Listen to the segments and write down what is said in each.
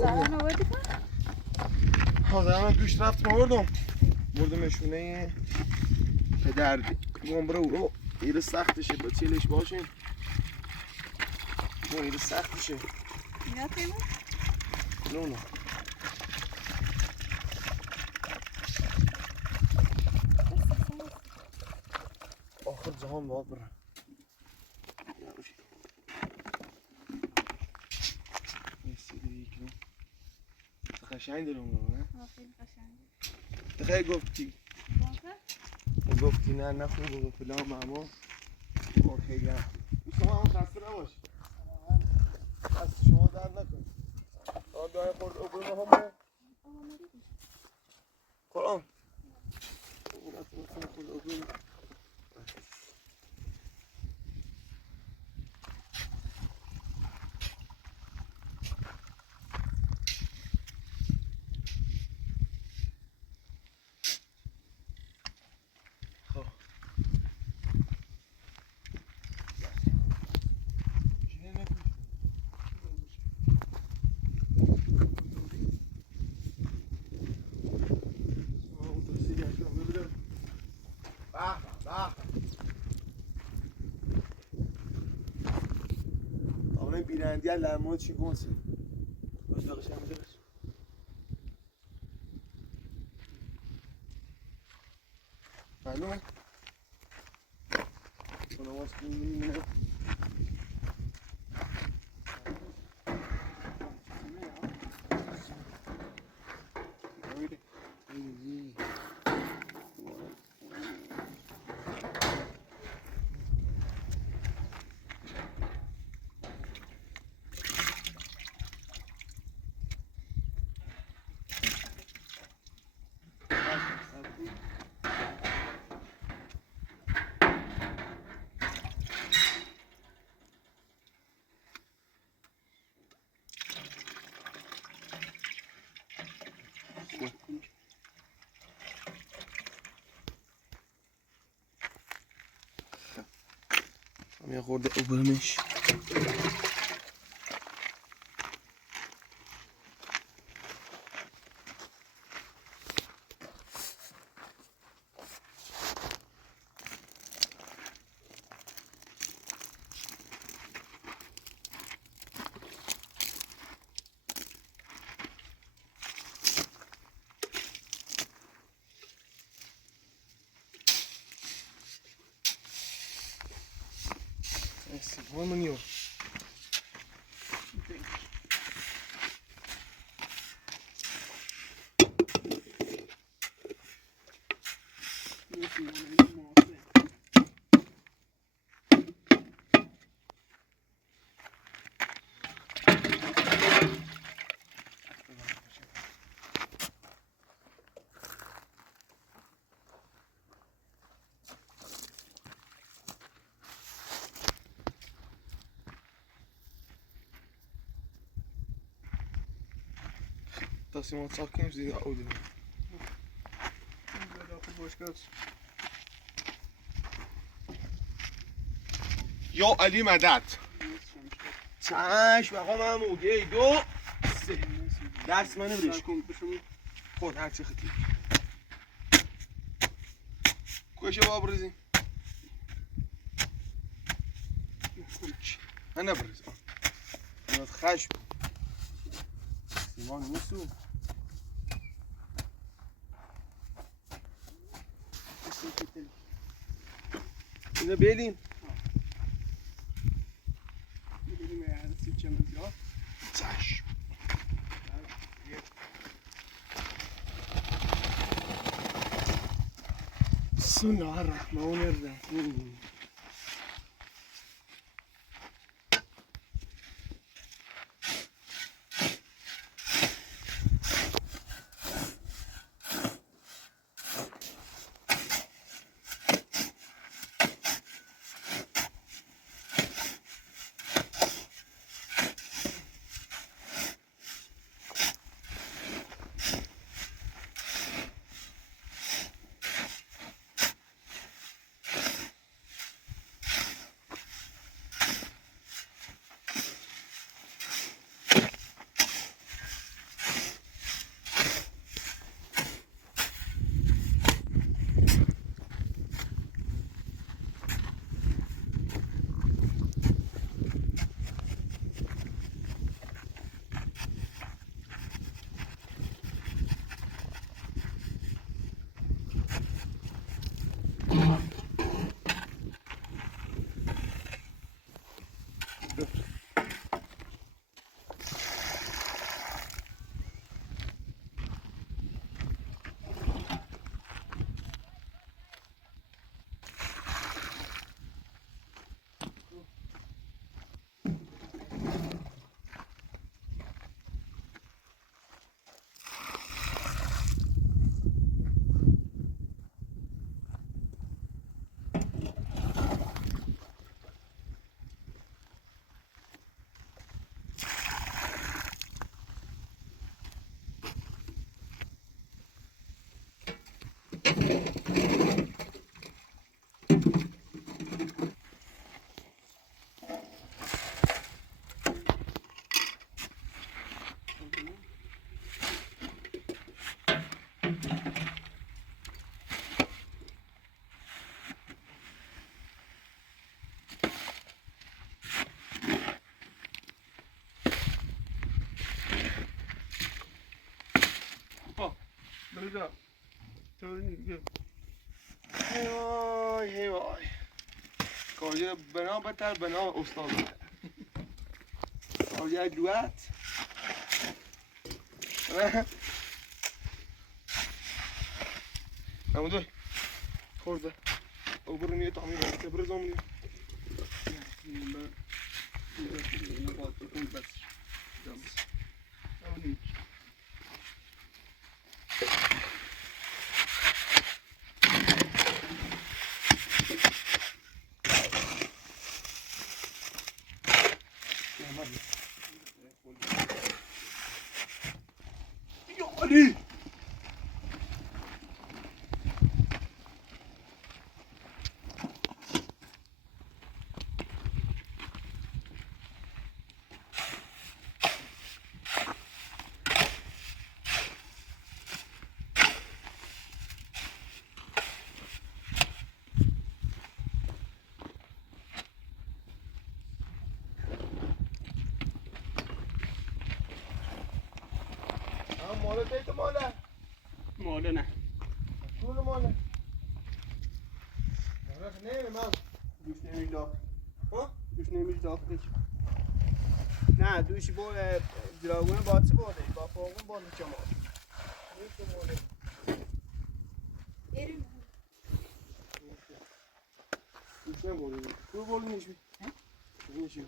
زران آوردی کن؟ زران پیش رفتم آوردم مشونه پدر گمبره او ایره سختشه با چیلش باشین ایره سختشه میاد پیمون؟ نه آخر جهان باید برم قشنگ دارم نه؟ خیلی قشنگه خیلی گفتی گفتی نه خوبه و فلان ماما خیلی هم شما هم خسته نباشی دست شما درد نکن بیای خورد اگل ما همه قرآن خورد اگل بیرندی لرمو چی گونسه باش داغش هم میدرش معلومه کنواز کنیم یه خورده اگلمش استفاده منیو تصميمات ساكن جديدة أودي یا علی مدد چشم آقا محمود 1 2 3 دست منو برش کن خود هر چی خطی کشه با برزیم من نبرز من خشم سیمان نیستو اینو بیلیم چشم بسم الله الرحمن الرحیم بلودا طوری دیگه هی وای هی وای کارگاه بنا بتر بنا استاد بتر کارگاه دوات نموده خورده او برو نیه تعمیر تبرز آمونی اینا باید بکن بس طوری علی ماله دیت ماله ماله نه طول ماله نه من دوش نمیش داخل ها دوش نمیش داخلش نه دوش با دراگون باتی باده با فوقون باده چما بریم دوش نبوده طول بول نیشی نیشی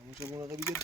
همون چه مونه دیگه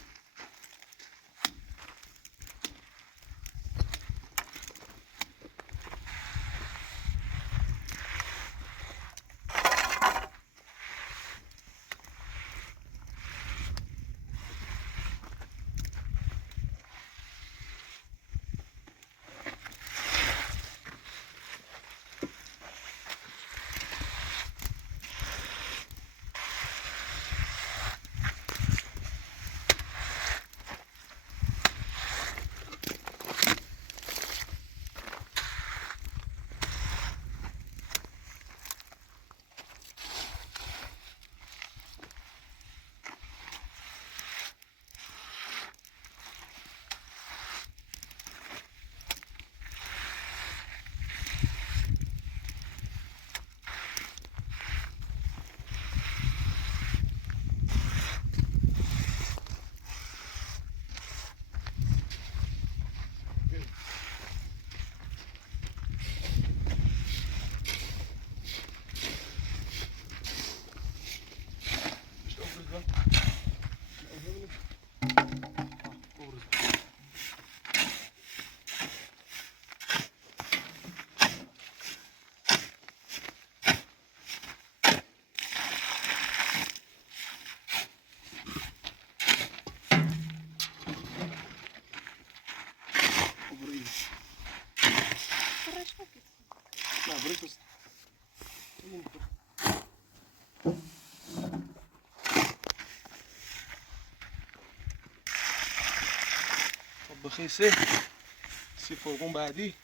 بخیر سه فرقون بعدی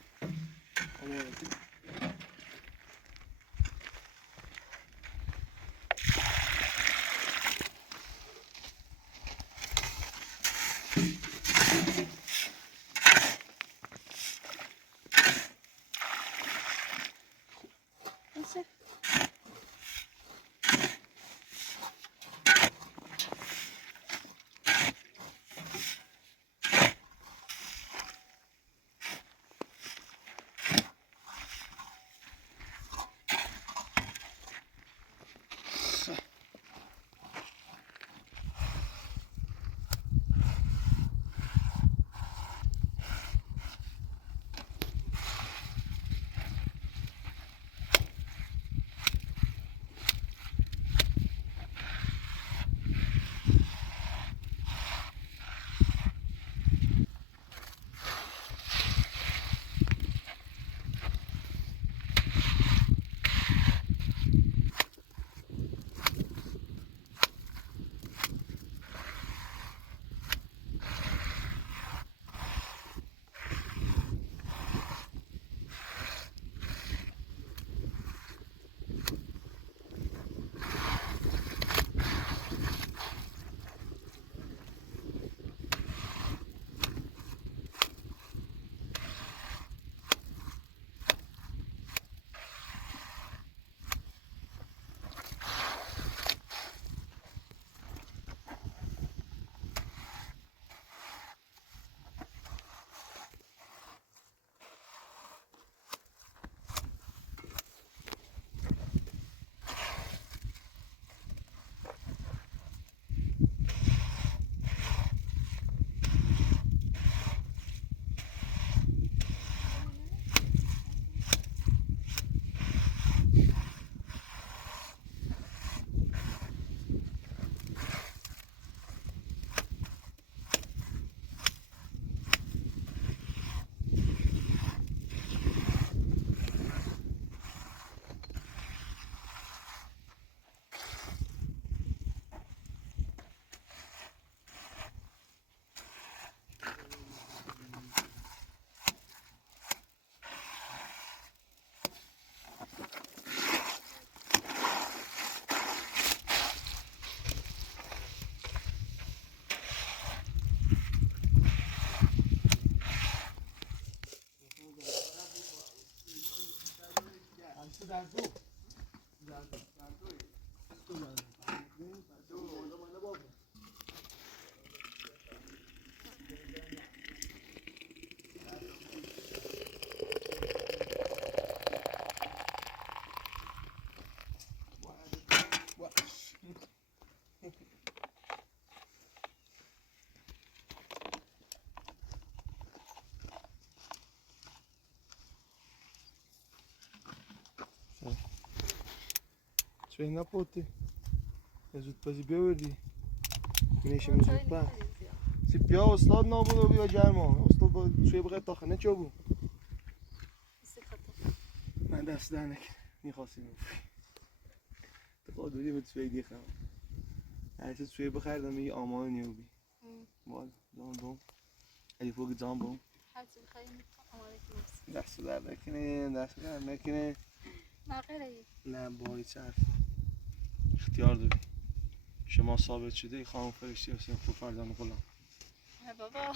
چه نپوتی زود پسی بیاوردی میشیم زود پس سی بیا استاد نبود و بیا جرمان استاد با شوی بقیه تاخنه چه بود من دست در نکن میخواستیم تو قادوری به سوی دیخم هرچه سوی بخردم میگه آمان نیوبی بال زمان بوم اگه فوق زمان بوم هرچی بخوایی آماده کنیم دست در نکنه دست در نکنه نقره نه با هیچ حرف اختیار داری شما ثابت شده ای خانم فرشتی هستیم خوب فردان غلام بابا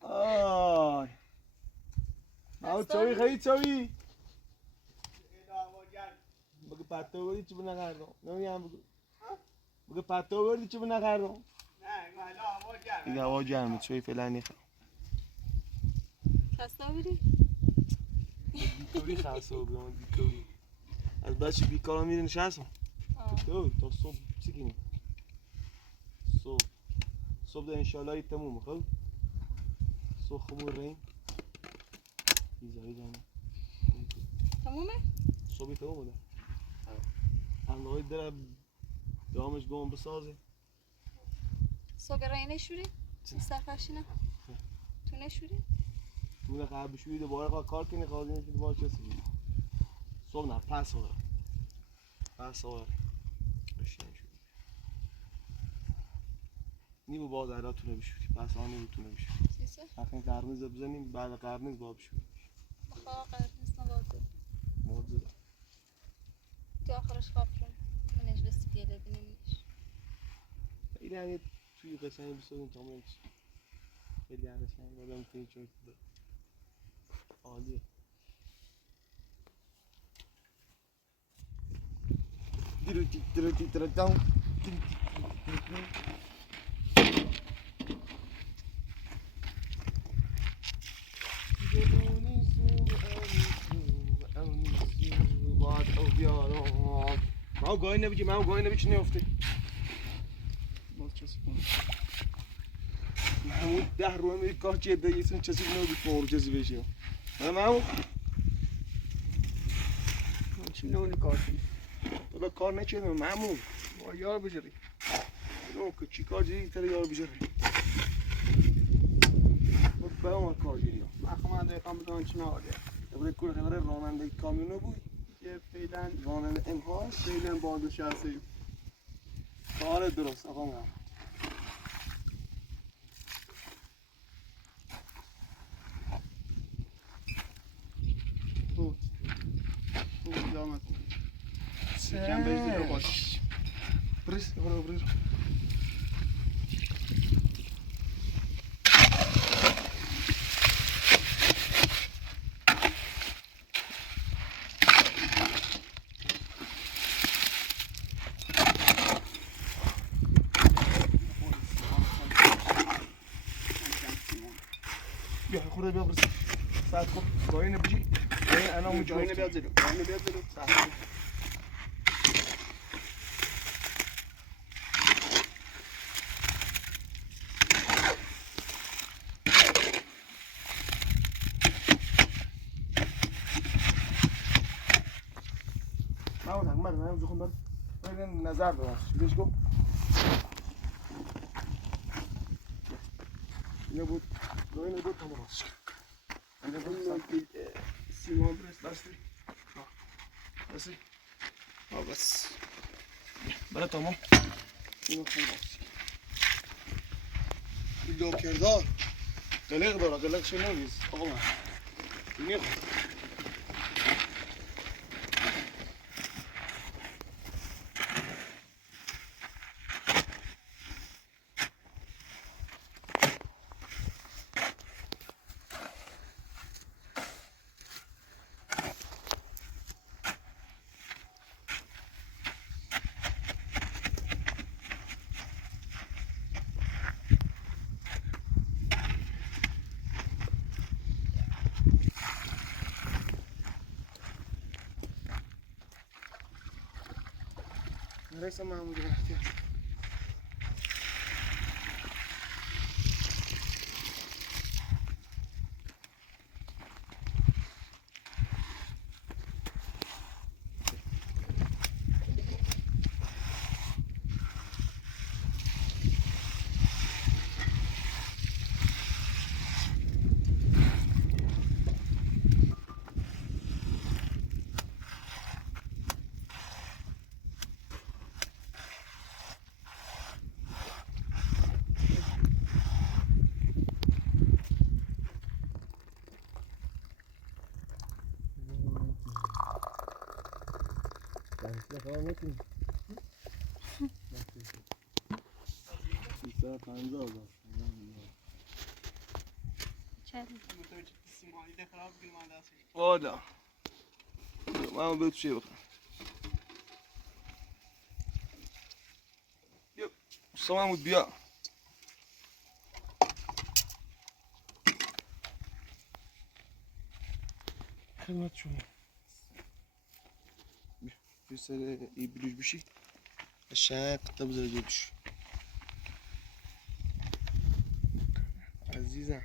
آی او چاوی خیلی چاوی بگه پتو بردی چی بنا کردم نمیم بگه پتو بردی چی بنا کردم دیگه هوا گرمه چوی فعلا نیخوام خسته بودی؟ دیکوری خسته بودم دیکوری از بچه بیکارا میره نشستم تا صبح چی کنیم صبح ده انشالله تموم خب صبح خمور ریم ایزایی جانم تمومه؟ صبحی تموم ده همراهی در دامش گم بسازه صبح رای نشوری؟ سرفشی نه؟ تو نشوری؟ تو نخواه بشوری دوباره کار کنی خواهدی نشوری دوباره کسی بید صبح نه پس آره بشین شوری نیمو باز ایراتونه بشوری پس آن نیمو تونه بشوری چیزه؟ حقا قرمز بزنیم بعد قرمز باب شد بخواه قرمز نباده موضوع تو آخرش خواب شد منش رسی گله بینیمش خیلی هم توی قشنگی بسازیم تا منش خیلی هم قشنگ آدم توی چون عالیه درو ما گاهی نبیجی ما گاهی نبیجی نیافته باز چسی کنم همون 10 روزه میری کار جده یه سن چسی نبید فور چسی بشه نه مامو چی نونی کار کنی تو کار نکردم مامو با یار بجری نو که چی کار جدی تر یار بجره به اون کار جدی من دقیقا بدون چی نهاده برای کل خبره راننده کامیونو بود یه فعلا راننده امهاش فعلا بازنشسته کار درست آقا محمد تو زحمت یکم بریز رو باش بریز برو بیا خورده بیا برس ساعت خوب گاهی نبیجی انا جایی مجاوب نبیاد زیرو جایی نبیاد زیرو ساعت خوب من بخون بر نظر دارم بیش گفت اینه بود گاهی نبود تمام هست اینه بود سیمان برس بستی بستی بس برای تمام اینو خون هست این دو کردار قلق داره قلق چه نویز آقا من اینه خون رئیس محمود رفتی Benimkine falan etmiyor. Sisa kanza oldu. والا ما بهت شيء بقى يب الصمام والبياع خدمت شوية رسالة يبلوش بشي الشاق تبذل جبش عزيزة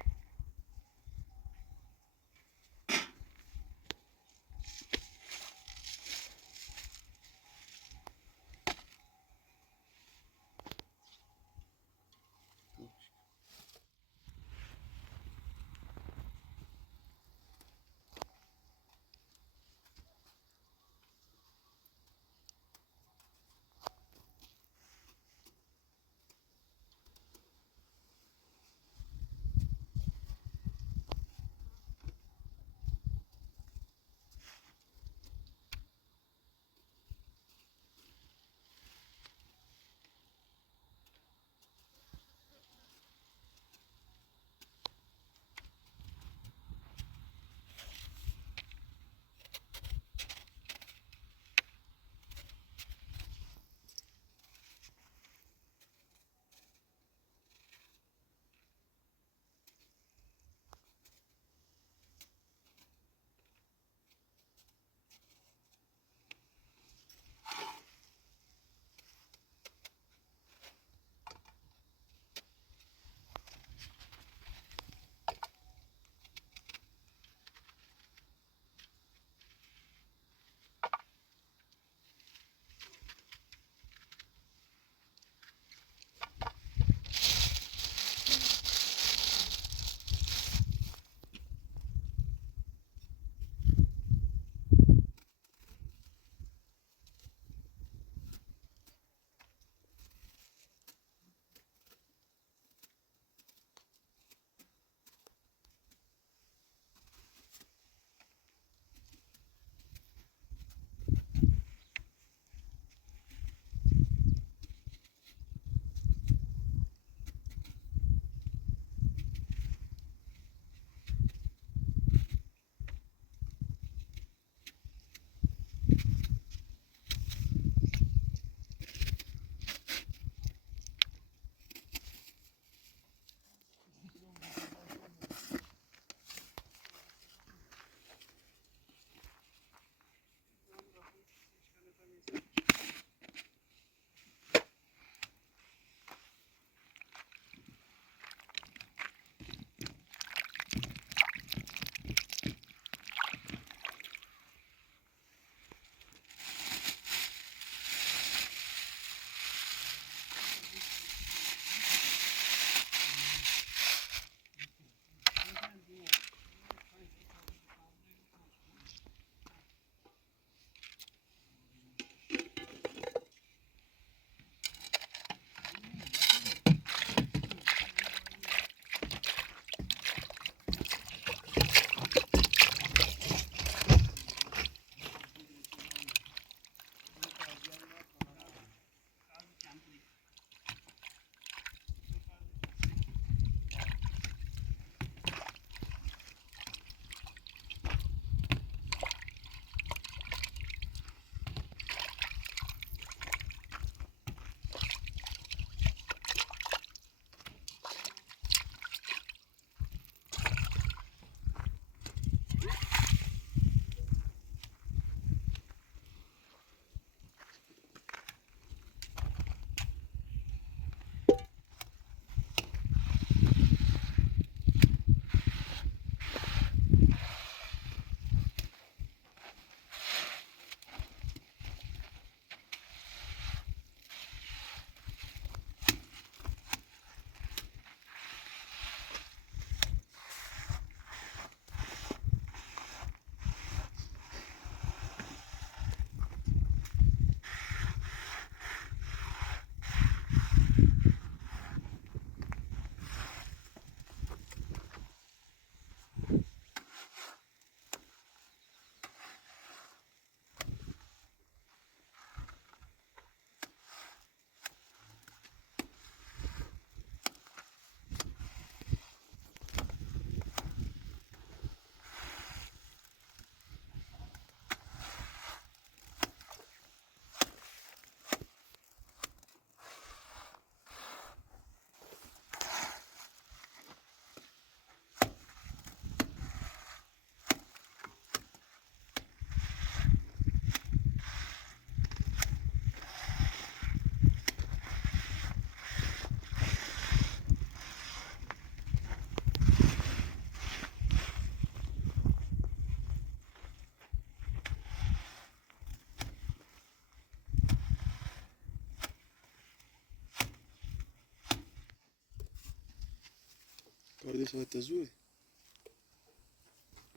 deixa eu te ajudar.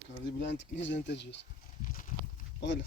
Cardi blanc que nem gente diz. Olha.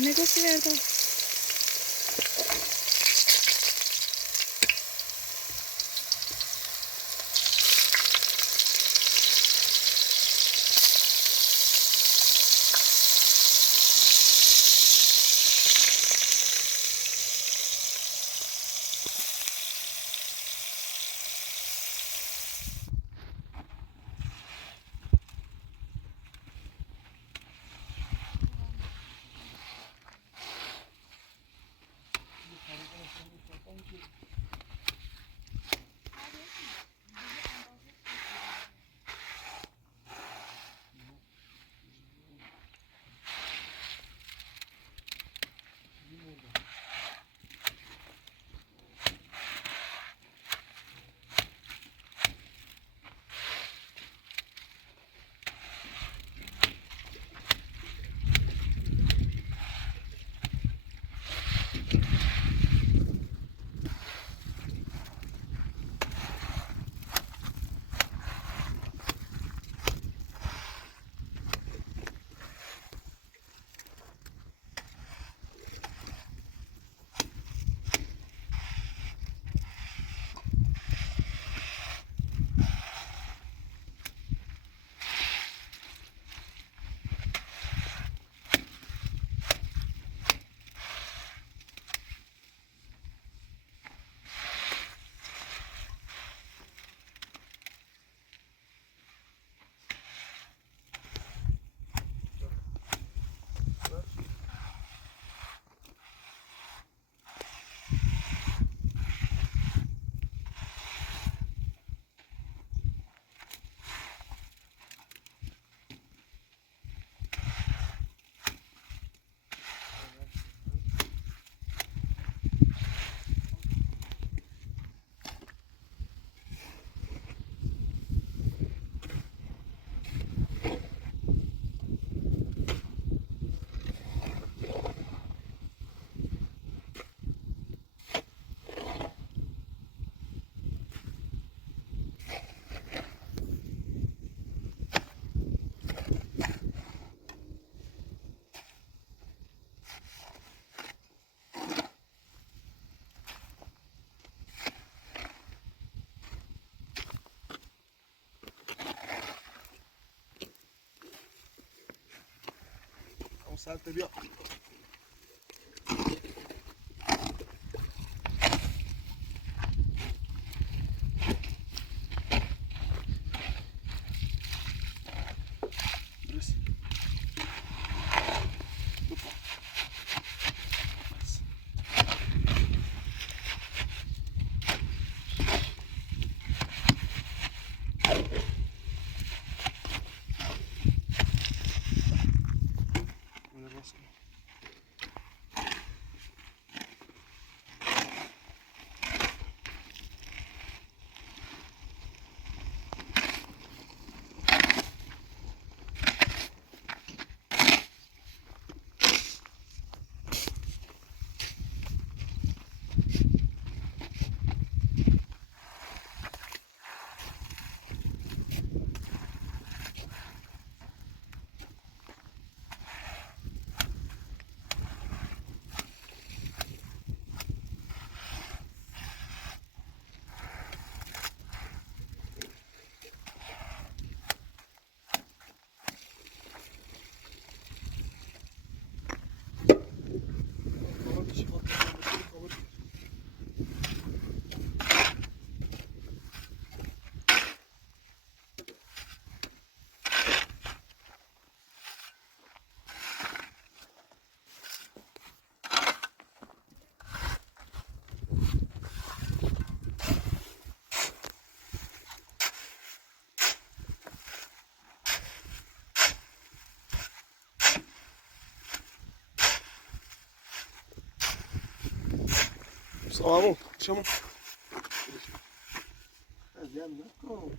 Ne koku verdi? سر بیا سلامو شما اذیت نکن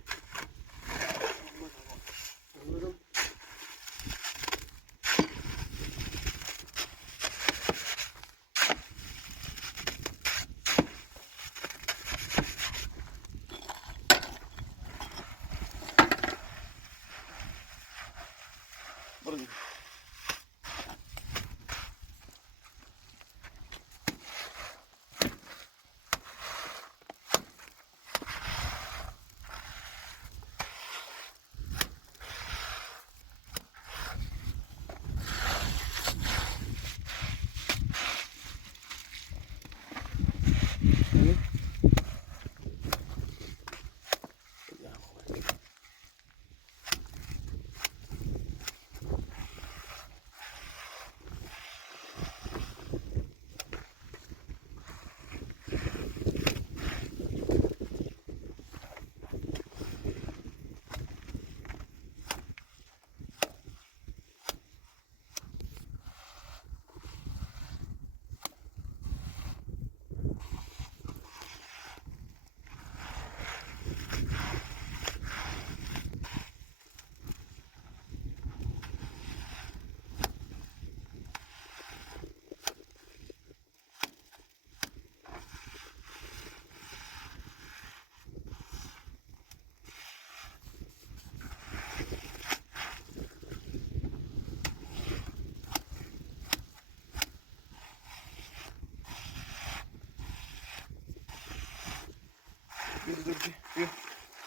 بیا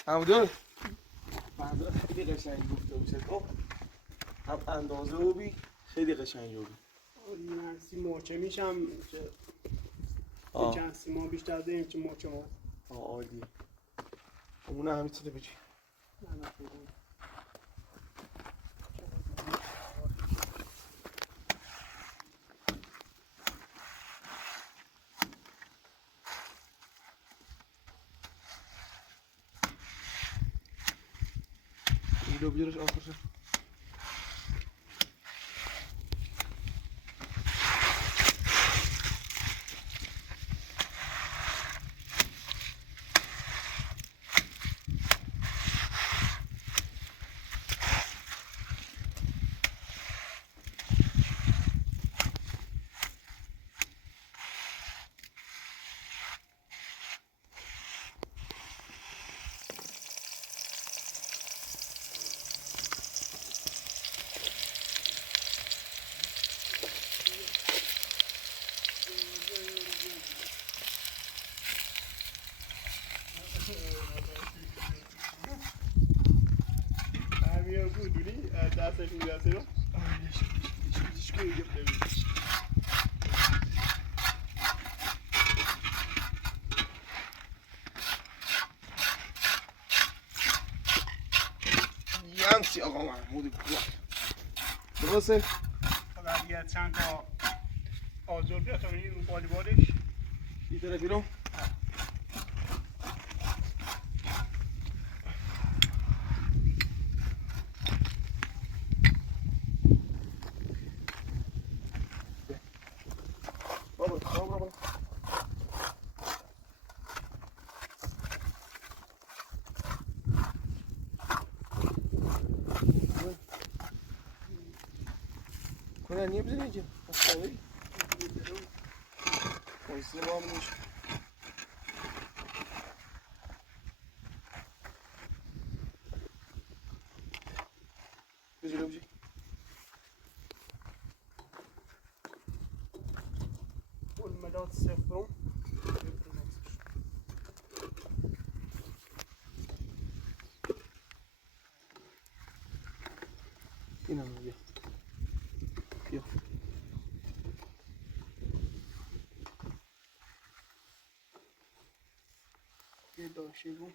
همونجا منظره خیلی قشنگ گفته میشه تو هم اندازه رو بی خیلی قشنگ رو بی من سیماچه میشم که چند سیما بیشتر داریم که ماچه ها عالی اونه هم میتونه بجی اینو بیارش آخرش همین گودونی دستش میرسه رو که اینجا ببینید. یمسی آقا محمود بیا درسته؟ فقط یه چند تا آجر بیاد تا ببینید اون بالی بالش این طرف بیرون بابا کنه niye bize diyeceğim? Hastalığı. Polisine bağımlıymış. Güzel olacak. والملاط صفرهم این هم بیا بیا یه داشه بود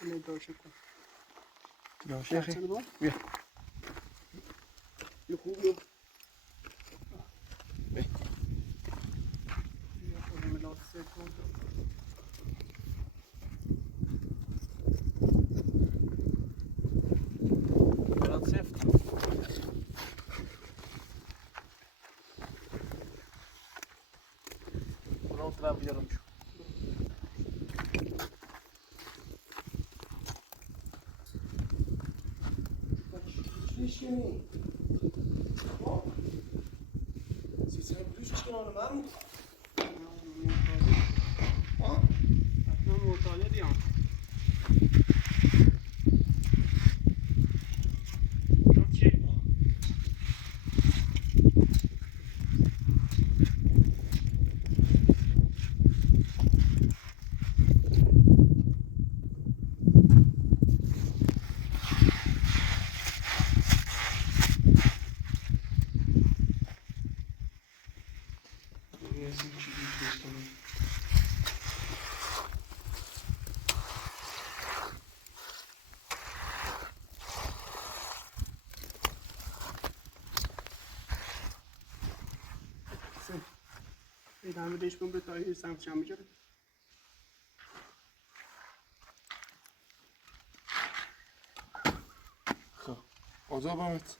اینه داشه کن داشه خیلی بود بیا یه خوبی بیا والملاط صفرهم ملات سفت اون طرف بیارم شو Şişkeni. Bak. Sesini duyuyorsun kanalını ben mi? Ha? حتما معتادی هم چی؟ ادامه دیش کن به تایی سمت شم بجاره خب آزا بامت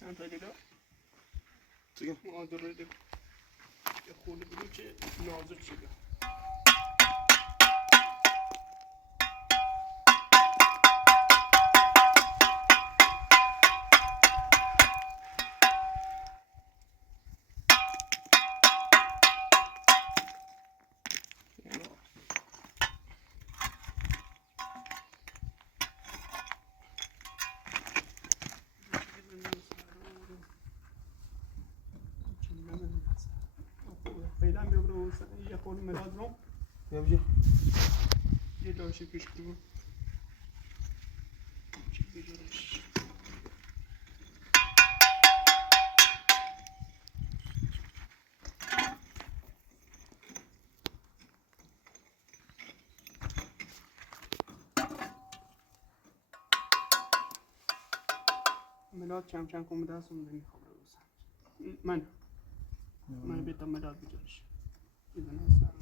چند تا دیگه دیگه آدر رو دیگه یه خورده بودیم که نازک شده بیا بیا یه لاشه پیش کنم چی بگرش مداد کم کم کن دست رو نمیخوام رو بزن من بیتم مداد بگرش بزن سر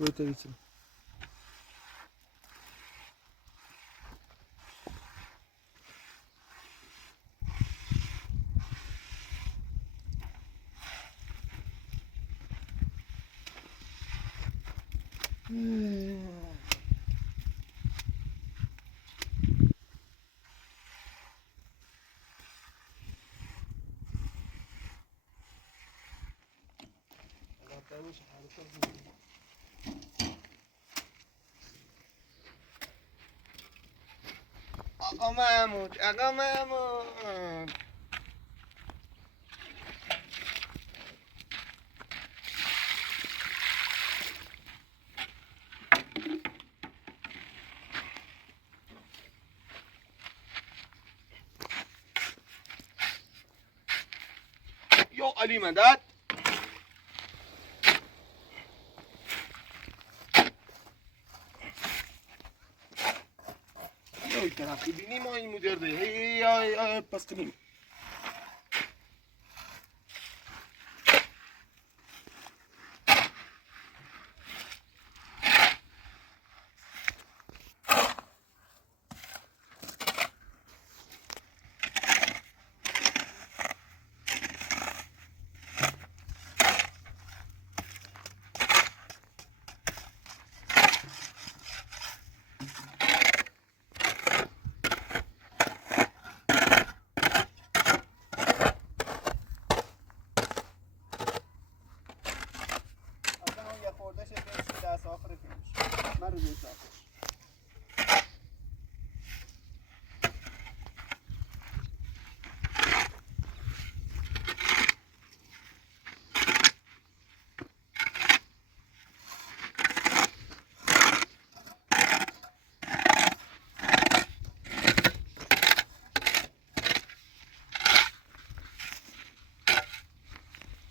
Böyle tabii. آقا محمود، آقا محمود. یا علی مدد. یا این طرف ببینی ما این مدرده هی پس کنیم.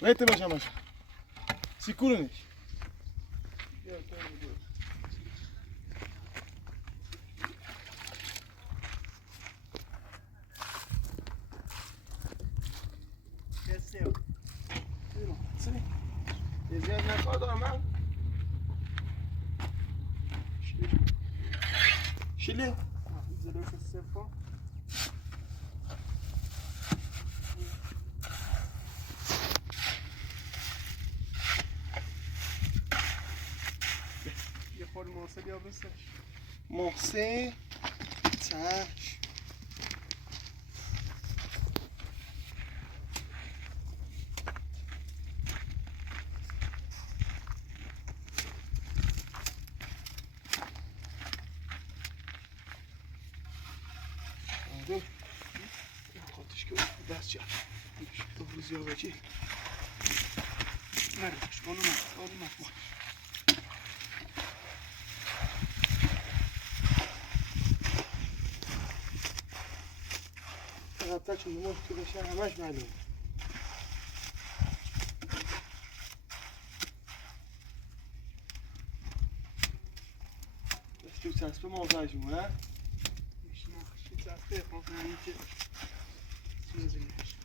Vete başa. Sicuro. Desceu. Sim. Desenho na corda normal. Chile. زدوش السفة. یه خود محسن یا بستش. محسن. چشم. خودش که دست جا دو روزی ها بچی نرمش کنو مات. حتی چون مشکل بشه همش معلوم دستی و چسبه موضوع جمعه شی چسبه خواهد نمیشه سوزی نمیشه.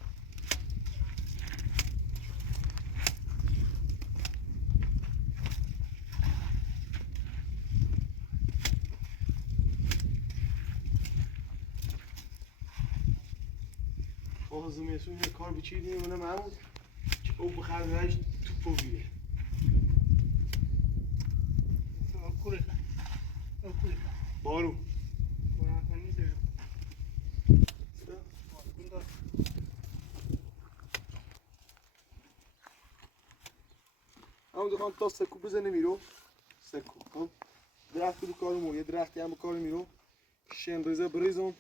آزمیشون یه کار بچیدیم اونه محمود که او بخردهش توپو بیره کوره بارو همون دخوام تا سکو بزنه میرو سکو خب درختی بکارمو یه درختی هم بکارم میرو شمرزه بریزم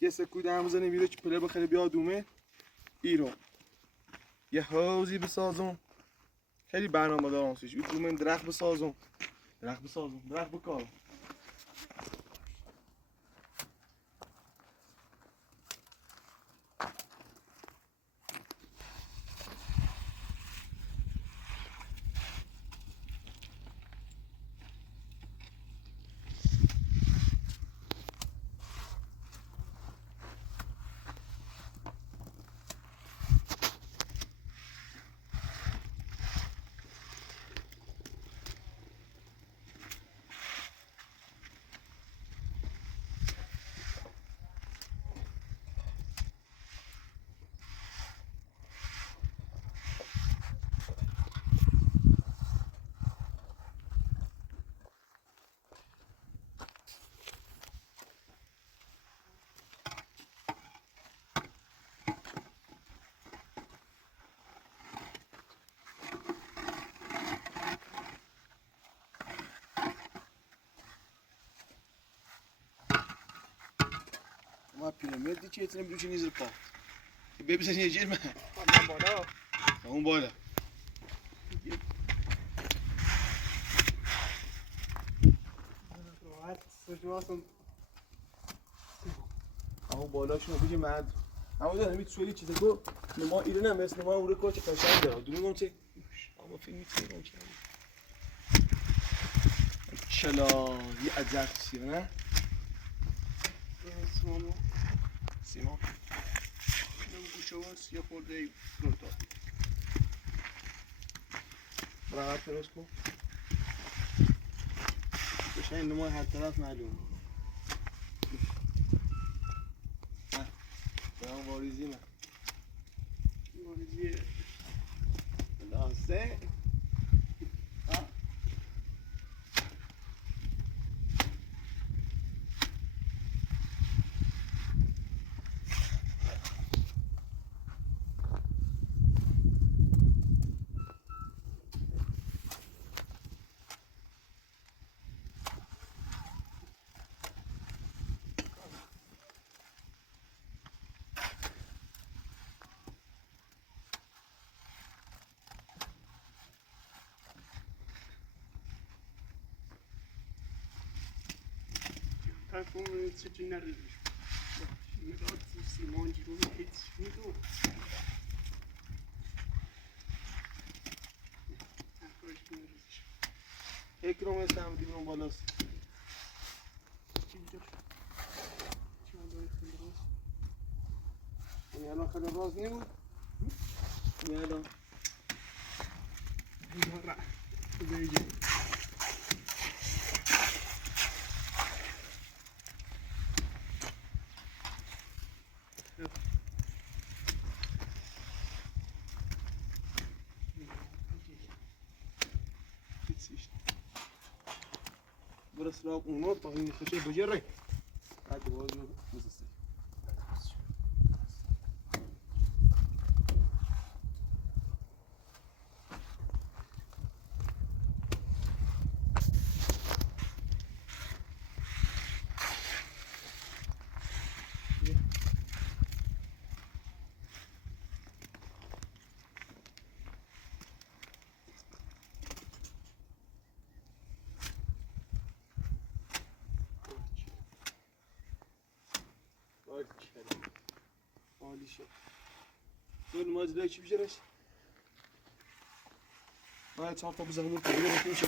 یه سکوی در هم بزنه میرو که پله بخیره بیاد دومه ایرو یه حوزی بسازم خیلی برنامه دارم سیش دومه درخت بسازم درخت بکارم کیلومتری که اتنه بدون چه نیزر پا ببزنی یه جرمه من بالا اون بالا راحت سجواسم اون بالاشون بگه مرد اما دارم این سویلی چیزه گو نما ایران هم مثل نما اون کوچه قشنگ داره دونم چه اما فیلم میتونم چه چلا یه عجب چیه نه سیما گوشه واس یه خورده روتا راحت درست کن قشنگ نما هر طرف معلوم برام واریزی من واریزی لاسه تلفون چیزی نداشت میداد سیمان جلو هیچ میدو کارش می‌ریزش یک کیلومتر هم دیگه اون بالاست اینجا چه داری خیلی راست این الان خیلی راز نیمون این الان برا بگی برس راق اونو تا این خشه بجره بعد باز نزسته عالی شد دون ماجرا چی بجرش ما چهار تا بزنم تو دیگه میشه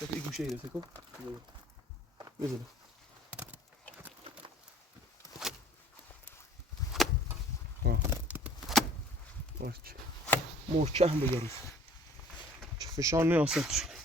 تا این گوشه ایده فکر بزنم محکم بگرد چه فشار نیاست شد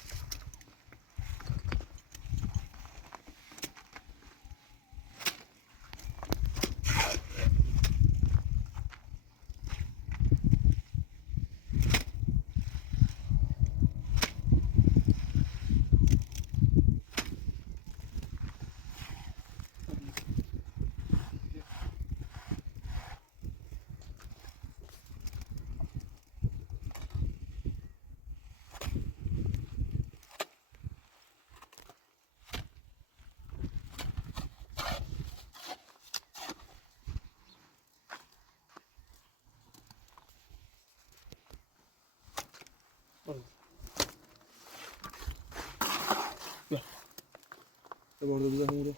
یه بار دو بزنم اون رو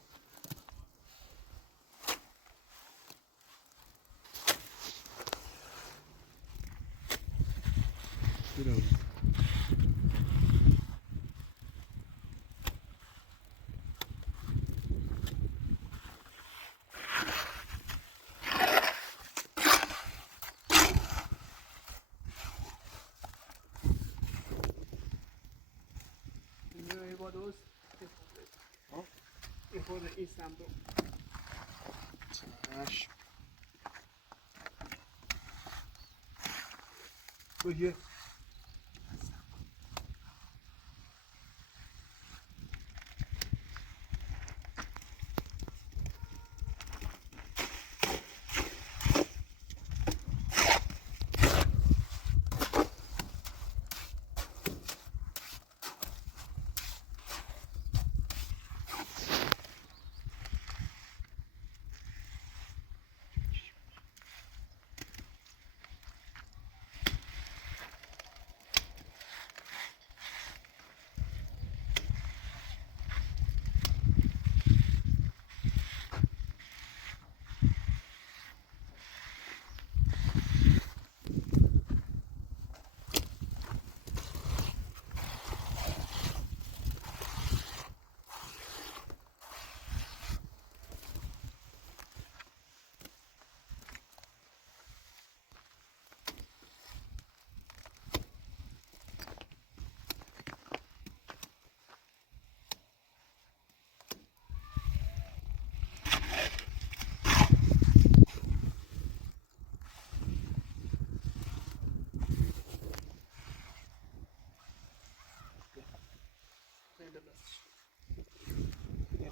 خود این صندوق چشم بگه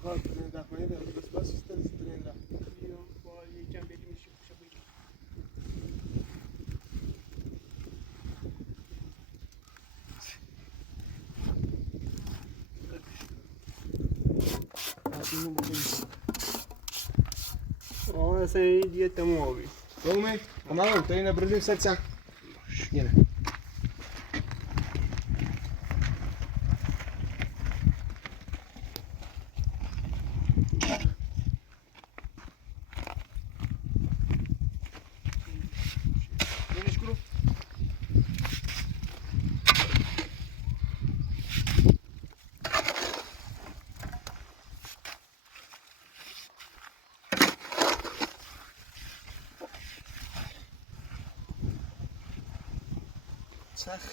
خلاص ده كويس بس استرين ده با یکم بریم میشه خوشا بگیم اینو بکنیم اصلا این دیگه تمامی رومي تمام ترينا بريزيم سلسة هنا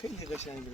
خیلی قشنگه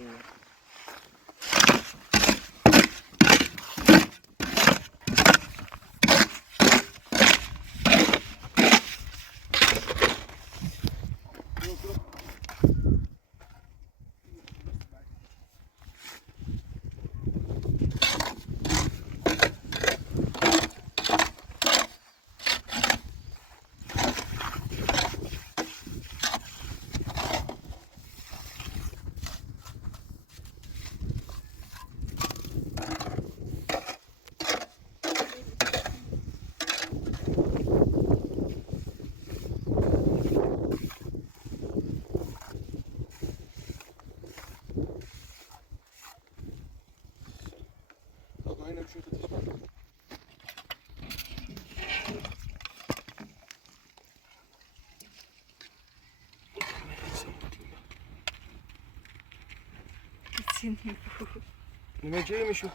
نمجه میشو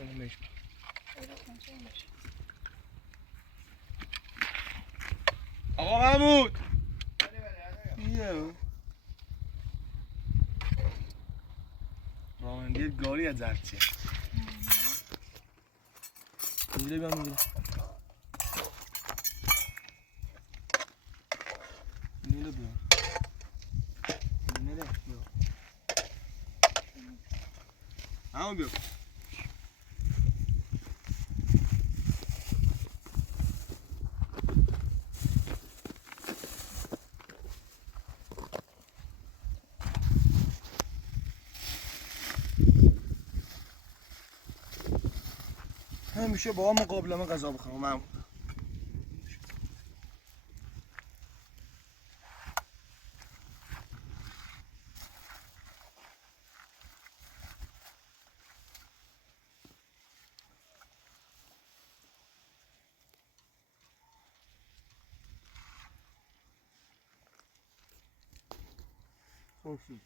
نمجه آقا محمود بیا رانندگی گاری از زرچیه میگیره بیا میگیره نیله بیا نیله بیا همون بیا همیشه با هم مقابلمه غذا بخورم محمود خوشی